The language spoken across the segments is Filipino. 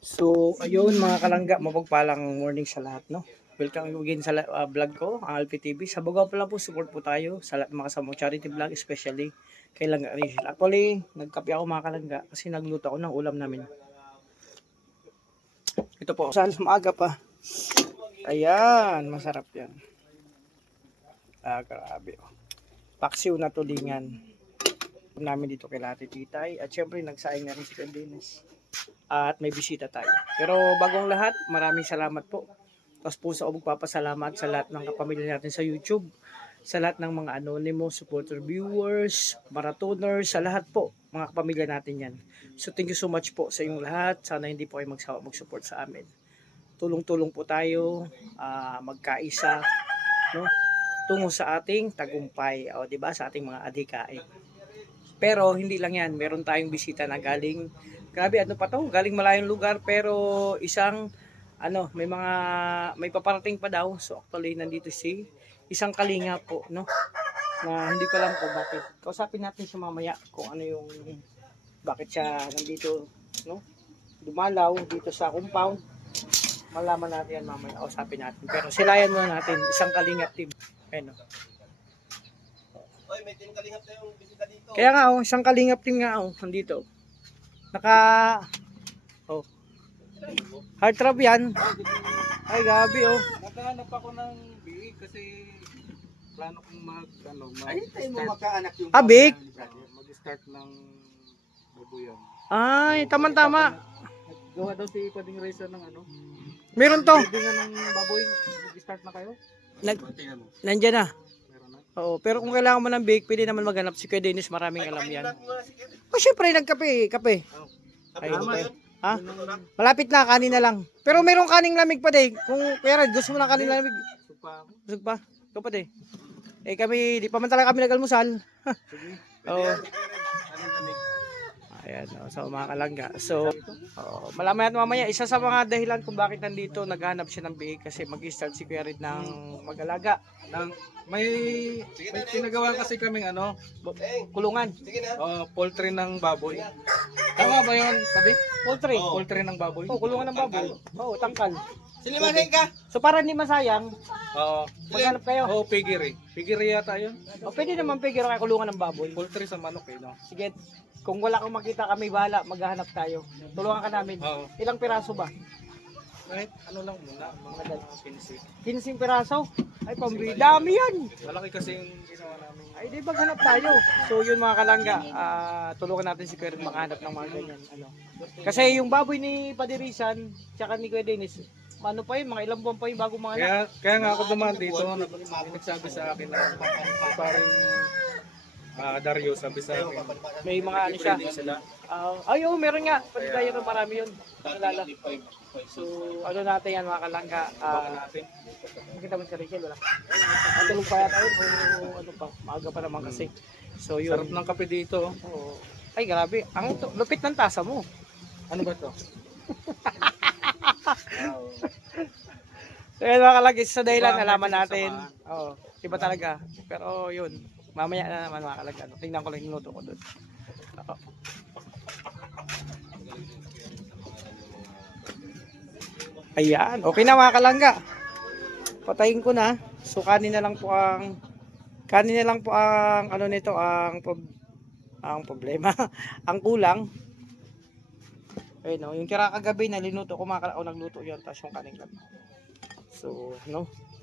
So, ayun mga kalangga, mapagpalang morning sa lahat, no? Welcome again sa vlog ko, ang Alpi TV. Sa bago pala po, support po tayo sa lahat ng mga kasamang charity vlog, especially kay Langga Rachel. Actually, nagkape ako mga kalangga kasi nagluto ako ng ulam namin. Ito po, sa maaga pa. Ayan, masarap yan. Grabe. Paksiw na tulingan namin dito kay Lati Titay. At syempre, nagsaing na rin si Dennis. At may bisita tayo. Pero bagong lahat, maraming salamat po. Tapos po sa magpapasalamat sa lahat ng kapamilya natin sa YouTube, sa lahat ng mga anonymous supporter viewers, marathoners, sa lahat po, mga kapamilya natin yan. So thank you so much po sa inyong lahat. Sana hindi po kayo magsawa mag-support sa amin. Tulong-tulong po tayo, magkaisa, no? Tungo sa ating tagumpay, o di ba, sa ating mga adhikain. Pero hindi lang yan, meron tayong bisita na galing, grabe ano pa to, galing malayong lugar, pero isang may paparating pa daw. So actually nandito si isang kalinga po, no, na hindi ko alam po bakit. Kausapin natin siya mamaya kung ano yung bakit siya nandito, no, dumalaw dito sa compound. Malaman natin yan mamaya, kausapin natin. Pero silayan muna natin, isang kalingap team. Ayun, no. Oy, may team kalingap tayong bisita dito. Kaya nga isang kalingap team nga nandito. Hard trap yan. Ay, gabi Naghahanap ako ng biig kasi plano kong Ay, tayo mo makaanak yung Big? mag-start ng babuyan. Ay, tama-tama. Gawa daw si Pading Reza ng Meron to. pwede nga ng baboy. Mag-start na kayo? Tingnan mo. Nandyan na. Meron na. Oo, pero kung kailangan mo ng bake, pwede naman maghanap si Kuya Dennis, maraming alam yan. Syempre, kape. Ay, okay. Ha? Malapit na, kanin na lang. Pero merong kaning lamig pa din. Kung kaya gusto mo ng kanin lamig. Supa. Busog pa? Ikaw pa din. Kami, di pa man talaga kami nag-almusal. Oo. Ayan, so mga kalangga. So, malaman natin mamaya, isa sa mga dahilan kung bakit nandito, naghanap siya ng biig kasi mag-start si Kuya Red ng mag-alaga. May pinagawa kasi kaming Kulungan. poultry ng baboy. Tama ba yun, Padi? Poultry. Poultry ng baboy. Kulungan ng baboy. Tangkal. Silimasin ka. So para hindi masayang, Oo. maghanap kayo. Piggery. Piggery yata yun. Pwede naman pigiro kay kulungan ng baboy. Poultry sa manok no? Sige, kung wala kang makita kami, bahala, maghahanap tayo. Tulungan ka namin. Oo. Ilang piraso ba? Kahit lang muna, mga 15. 15 piraso? Ay, dami yan. Malaki kasi yung ginawa namin. Ay, di maghanap tayo. So yun mga kalangga, tulungan natin si Kuya Red maghanap ng mga ganyan. Kasi yung baboy ni Padirisan, tsaka ni Kuya Dennis, mga ilang buwan pa yung bago mga anak. Kaya nga ako dumaan dito, may nagsabi sa akin na parang Dario sabi sa akin. May mga siya. Meron nga. Paligaya ko marami yun. Nalala. So, natin yan mga kalangga. Nakita mo si Rachel, wala. Tulog pa yata yun. Maaga pa naman kasi. So, yun. Sarap ng kape dito. Ay, grabe. Ang lupit ng tasa mo. Ano ba to? So, yun mga kalangga. Sa dahilan, nalaman natin. Iba talaga. Pero, yun. Mamaya na naman mga kalangga. Tingnan ko lang yung luto ko doon. Ayan. Okay na mga kalangga. Patayin ko na. So kanin na lang po ang problema. Ang kulang. Ayun, yung tira kagabi na linuto ko nagluto yun. Tapos yung kanin lang. So,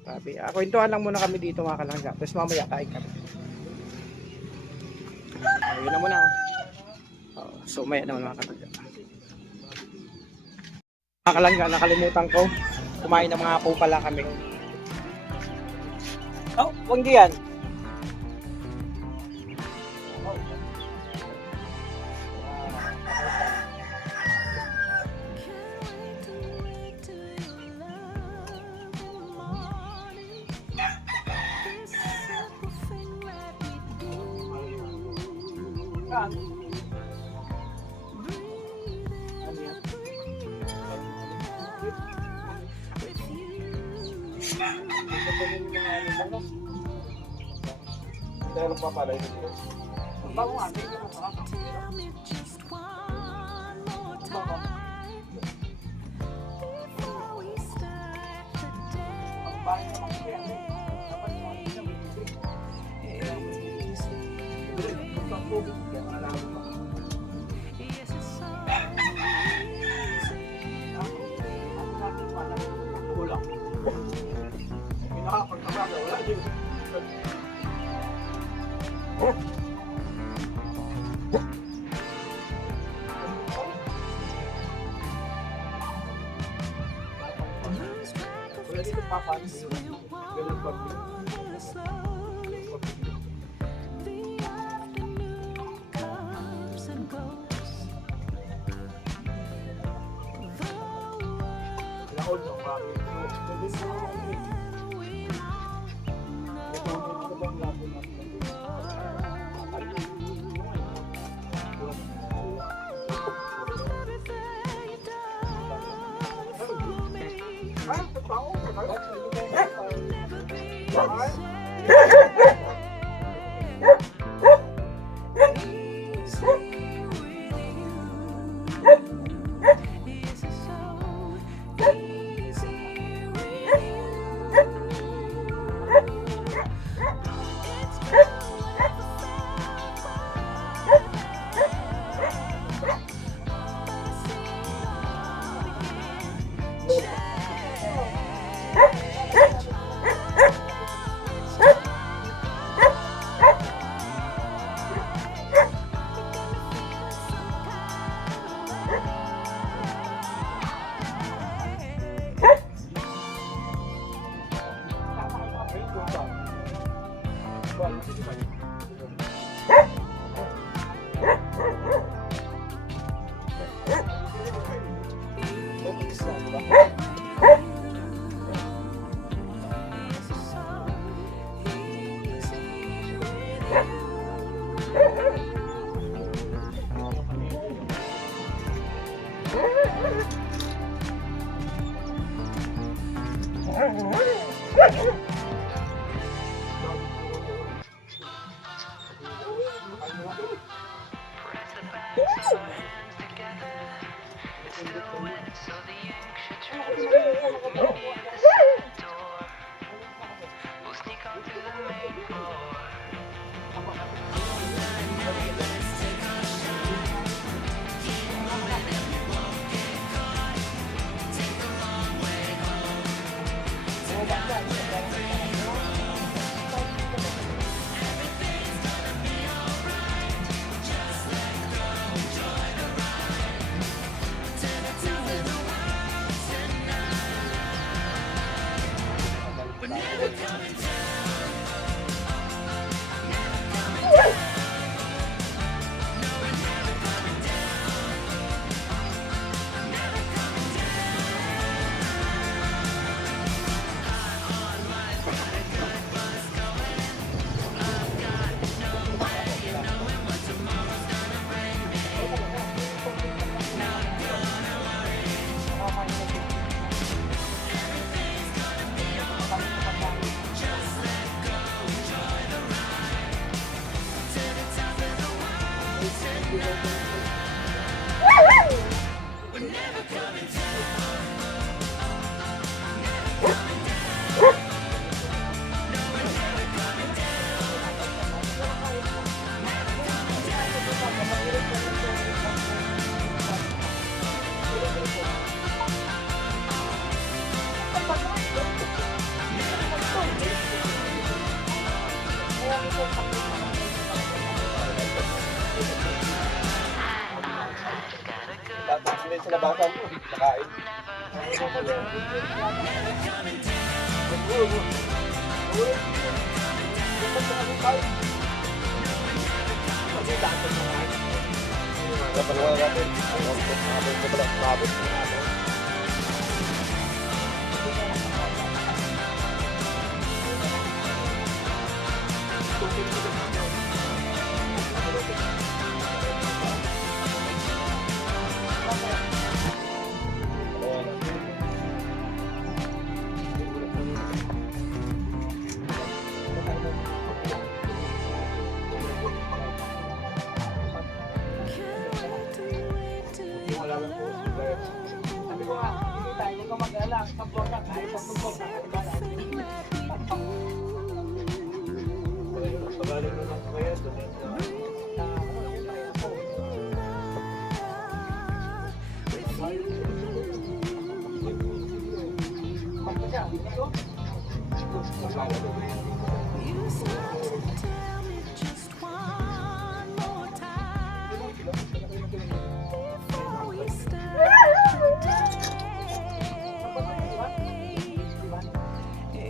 grabe. Kwentuhan lang muna kami dito mga kalangga. Tapos mamaya kain kami. Ayun na muna. So maya naman mga kalangga. Mga kalangga, nakalimutan ko. Kumain ng mga po pala kami. Huwag diyan. Dahil pa pala yun. Bago nga, hindi ko Tell me just one more time before we start the day. Yes, it's so easy. Kulang. Pinakapagkababa, wala din. Lose track of Wala dito time papansin. as we Ganun pa. wander slowly. The afternoon comes and goes. The world Pinakol ng bakit. we know. Everything you done for me, never be the same. Easy with you. Yes, it's so easy with you. It's true, whatever felt right. But I see it all begin. Hindi sila bata mo. Nakain. Dapat naman natin. Mabot. You stop to tell me just one more time before we start easy with you.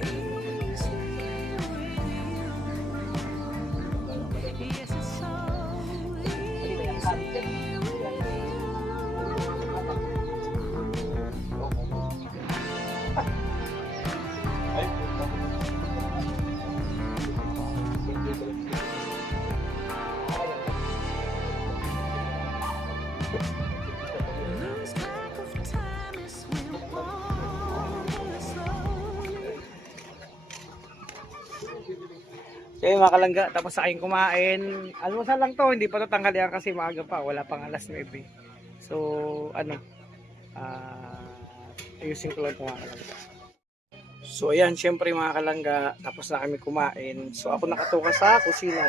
Yes, it's so easy with you. Lose track of time as we walk slowly. So yun mga kalangga, tapos sa aking kumain. Almusal lang to, hindi pa to tanghalian kasi maaga pa, wala pang alas 9. So ano, ayusin ko lang ito mga kalangga. So ayan, syempre mga kalangga, tapos na kami kumain. So ako nakatuka sa kusina.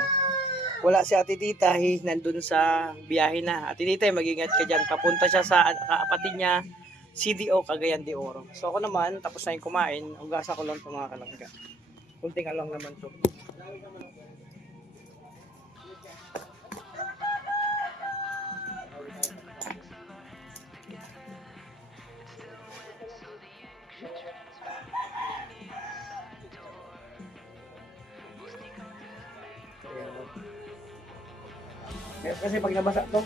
Wala si Ate Titay, nandun sa biyahe na. Ate Titay, mag-ingat ka dyan. Papunta siya sa kapatid niya, CDO, Cagayan de Oro. So ako naman, tapos na yung kumain, ugasa ko lang ito mga kalangga. Kunting along naman to. Kasi pag nabasa to,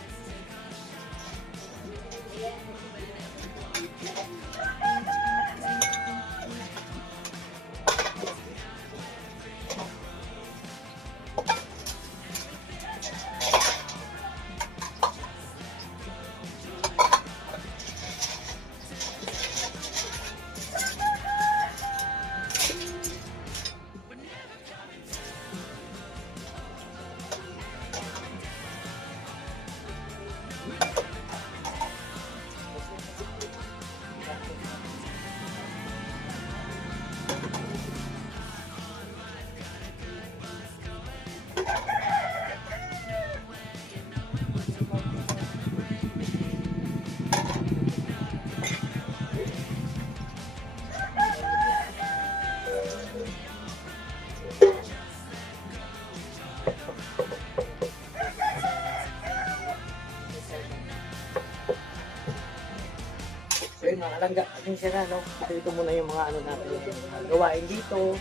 so yun mga kalangga, siya na, no? Ito muna yung mga ano natin, gawain dito.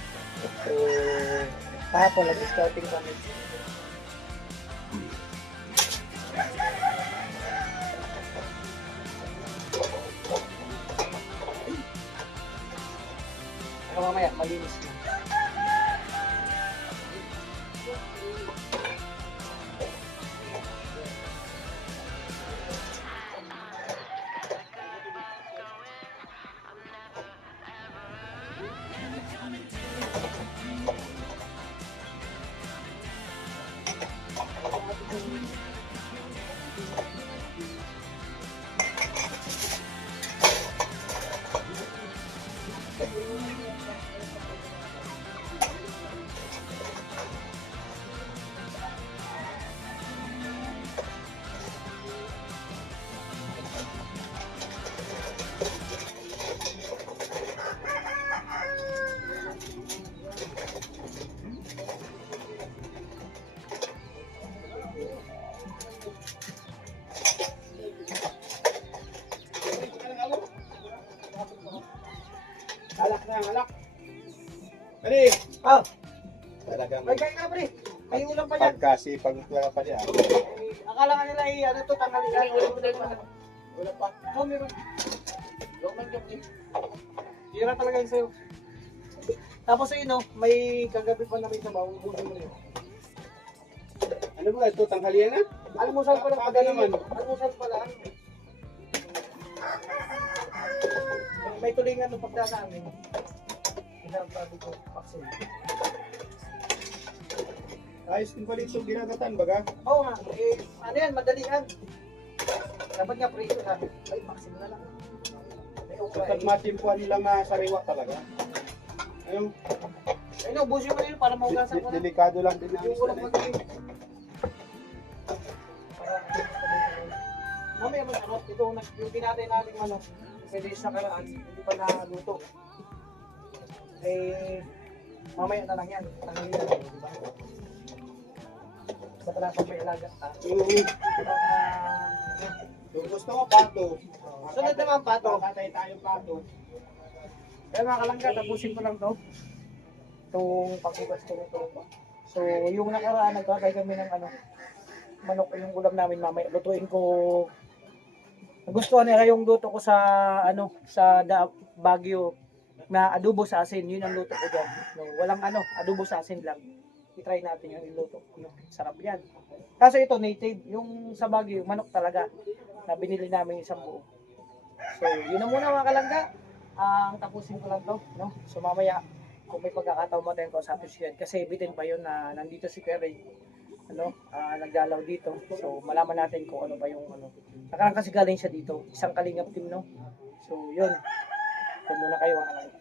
So, kahapon, nag-starting kami. Pero mamaya, malinis na. Alak na, alak. Ano Ah, talagang may kain ka pre. May ulam pa dyan. pagkasipag talaga pa niya. Akala nga nila ano to, tanghalian. Wala pa. Oh, meron. Tira talaga yun sa'yo. Tapos ayun no, may kagabi pa na may sabaw. Ubusin mo yun. Ano ba ito? Tanghalian na? Almusal pa lang. Aga naman. Almusal pa lang. May tulingan ng pagdadaan eh. Isang sabi ko, paksin. Ayos din pala itong ginagatan, baga? Oo nga, eh, ano yan, madalian. Dapat nga preso sabi, ay, paksin na lang. May okra Kapag matimpuan nilang sariwa talaga. Ayun, Ay, no, busin mo na yun para maugasan ko na. delikado lang din ang Yung ulam isda. magaling. Mamaya mo ano, ito yung pinatay natin ano, kasi days nakaraan, hindi pa naluto. Eh, Mamaya na lang yan. Tanghali na lang, di ba? Basta pala pag may alaga ka. Kung gusto mo, pato. Sunod naman, pato. Kakatay tayo, pato. Kaya mga kalangga, tapusin ko lang to. Itong paghugas ko nito. So, yung nakaraan, nagkakay kami ng manok yung ulam namin mamaya. Lutuin ko. Nagustuhan nila yung luto ko sa Baguio na adobo sa asin. Yun ang luto ko dyan. No, walang adobo sa asin lang. I-try natin yung luto. No, sarap yan. Kaso ito native, yung sa Baguio, manok talaga na binili namin isang buo. So, yun na muna mga kalangga. Ang tapusin ko lang to, no? So mamaya, kung may pagkakataon mo tayong kausapin si Kuya Red, kasi bitin pa yun na nandito si Kuya Red, nagdalaw dito. So malaman natin kung ano ba yung Nakarang kasi galing siya dito, isang kalingap team, no? So yun, ito muna kayo mga kalangga.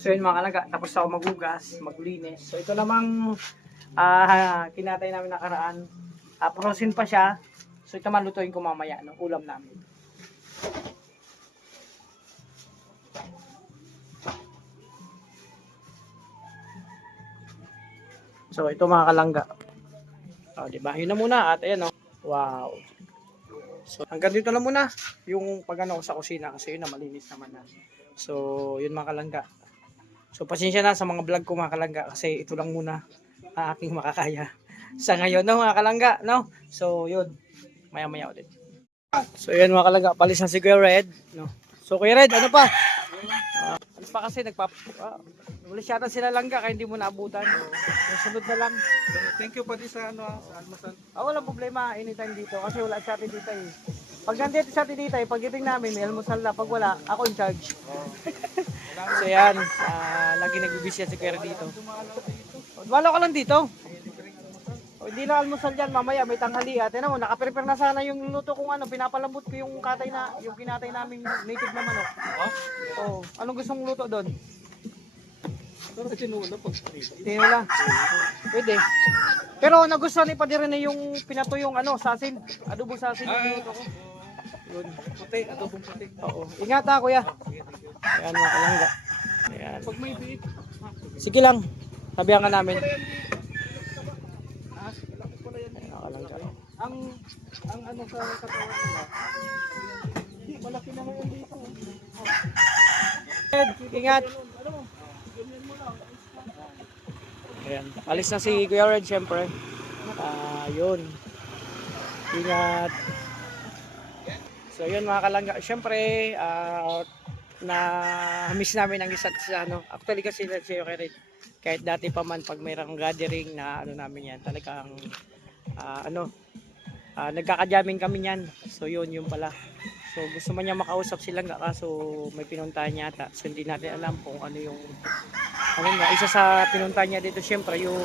So yun mga kalaga, tapos ako magugas, maglinis. So ito namang kinatay namin nakaraan. Prosin pa siya. So ito malutuin ko mamaya, no, ulam namin. So ito mga kalangga. Di ba? Yun na muna at ayan oh. Wow. So hanggang dito na muna yung pagano ko sa kusina kasi yun na malinis naman na. So yun mga kalangga. So pasensya na sa mga vlog ko mga kalangga kasi ito lang muna ang aking makakaya sa ngayon, no mga kalangga, no? So yun, maya-maya ulit. So yun mga kalangga, palis na si Kuya Red, no? So Kuya Red, ano pa? Ano pa kasi ulit yata sila langga kaya hindi mo naabutan. Yung sunod na lang. Thank you pa din sa sa almusal. Walang problema, anytime dito kasi wala si Ate Tita eh. Pag nandito si Ate Tita, pagdating namin may almusal na, pag wala, ako in charge. So yan, lagi nagbibisya si Kuya dito. Wala ka lang dito. Hindi na almusal dyan, mamaya may tanghali. Ate na mo, nakaprepare na sana yung luto kung pinapalambot ko yung kinatay namin native na manok. Anong gusto mong luto doon? Tinula. Pwede. Pero nagustuhan ni Padre na yung pinatuyong sasin, adobo sasin yung luto ko. Yun. Puti, adobong puti. Oo. Ingat ha, kuya. Ayan mga kalangga. Ayan. Pag may biit, Sige lang. Sabihan ka namin. Ayan mga kalangga. ang sa katawan nila, malaki naman yan dito. Ed, ingat. Ayan. Alis na si Kuya Red, syempre. Yun. Ingat. So yun mga kalangga, syempre na-miss namin ang isa't isa, Actually kasi si Kuya Red, kahit dati pa man pag mayroong gathering na namin yan, talagang nagkakajamming kami yan. So yun pala. So gusto man niya makausap silang kaso may pinuntahan niya ata. So hindi natin alam kung ano yung isa sa pinuntahan niya dito syempre yung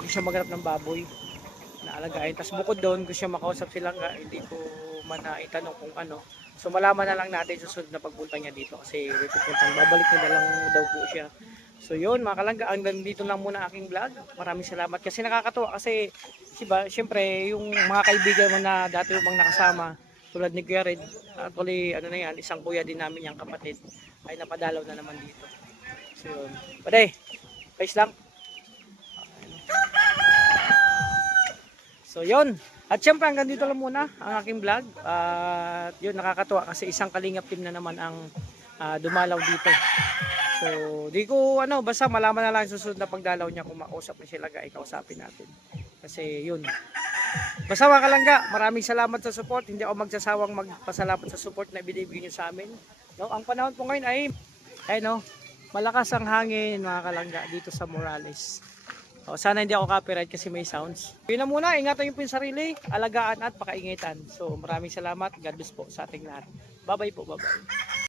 gusto siya maghanap ng baboy na alagain. Tapos bukod doon gusto siya makausap silang hindi ko man itanong kung ano. So malaman na lang natin susunod na pagpunta niya dito kasi babalik na lang daw po siya. So yun mga kalangga, hanggang dito lang muna aking vlog. Maraming salamat kasi nakakatuwa kasi diba, syempre yung mga kaibigan mo na dati upang nakasama tulad ni Kuya Red, actually isang kuya din namin yung kapatid ay napadalaw na naman dito. So yun. Pwede, guys lang. So yun. At syempre hanggang dito lang muna ang aking vlog. Yun, nakakatuwa kasi isang kalingap team na naman ang dumalaw dito. So So, di ko basta malaman na lang susunod na pagdalaw niya kung makausap na sila, kausapin natin. Kasi yun. Basta mga kalangga, maraming salamat sa support. Hindi ako magsasawang magpasalamat sa support na binibigay niyo sa amin. No, ang panahon po ngayon ay malakas ang hangin mga kalangga dito sa Morales. O, sana hindi ako copyright kasi may sounds. Yun na muna, ingatan niyo po yung sarili, alagaan at pakaingitan. So maraming salamat. God bless po sa ating lahat. Bye-bye po, bye-bye.